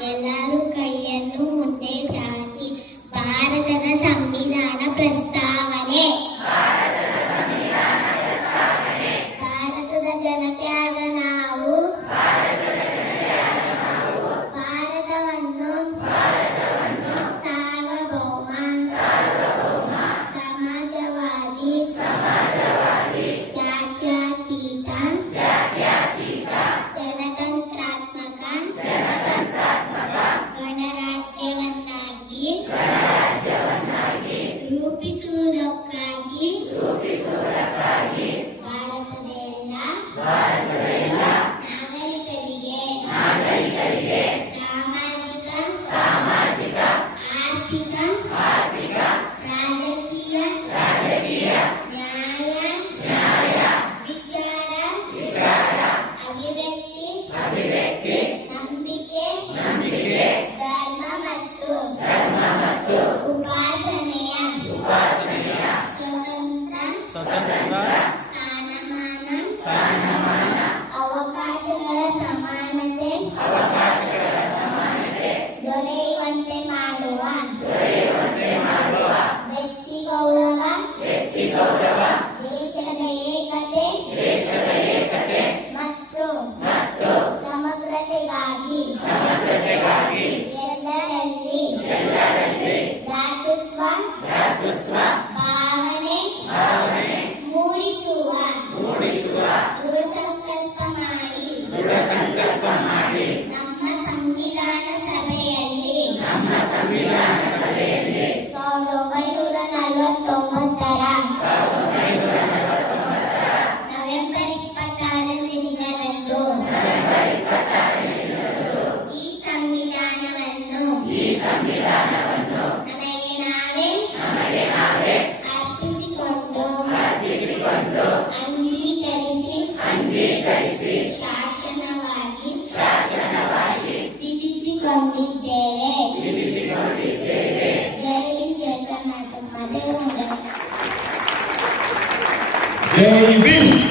ಎಲ್ಲರೂ ಕೈಯನ್ನು ಮುಂದೆ ಚಾಚಿ. ಭಾರತದ ಸಂವಿಧಾನ ಪ್ರಸ್ತಾವನೆ. ಭಾರತದ ಜನತೆಯಾದ ನಾವು ಭಾರತವನ್ನು ಸಾರ್ವಭೌಮ ಸಮಾಜವಾದಿ ಜಾತ್ಯತೀತ ಜನತಂತ್ರಾತ್ಮಕ ಗಣರಾಜ್ಯವನ್ನಾಗಿ ರೂಪಿಸುವುದಕ್ಕಾಗಿ ಭಾರತದ ಎಲ್ಲ ನಾಗರಿಕರಿಗೆ ಸಾಮಾಜಿಕ ಆರ್ಥಿಕ ರಾಜಕೀಯ ನ್ಯಾಯ ವಿಚಾರ ಅಭಿವ್ಯಕ್ತಿ ನಂಬಿಕೆ ಧರ್ಮ ಮತ್ತು ಉಪಾಸನೆಯ ಸ್ವತಂತ್ರ ಸ್ಥಾನಮಾನ ಅವಕಾಶಗಳ ಸಮಾನತೆ ದೊರೆಯುವಂತೆ ಮಾಡುವ ವ್ಯಕ್ತಿ ಗೌರವ ದೇಶದ ಏಕತೆ ಮತ್ತು ಸಮಗ್ರತೆಗಾಗಿ ಎಲ್ಲರಲ್ಲಿ ಭ್ರಾತೃತ್ವ ಭಾವನೆ ಮೂಡಿಸುವ ದೃಢ ಸಂಕಲ್ಪ ಮಾಡಿ ನಮ್ಮ ಸಂವಿಧಾನ ಸಭೆಯಲ್ಲಿ 1949ರ ನವೆಂಬರ್ 26ನೇ ದಿನದಂದು ಈ ಸಂವಿಧಾನವನ್ನು ನಮಗೆ ನಾವೇ ಅರ್ಪಿಸಿಕೊಂಡು ಅಂಗೀಕರಿಸಿ ಶಾಸನವಾಗಿ ವಿಧಿಸಿಕೊಂಡಿದ್ದೇವೆ. ಜೈ ಹಿಂದ್, ಜೈ ಕರ್ನಾಟಕ. ಜೈ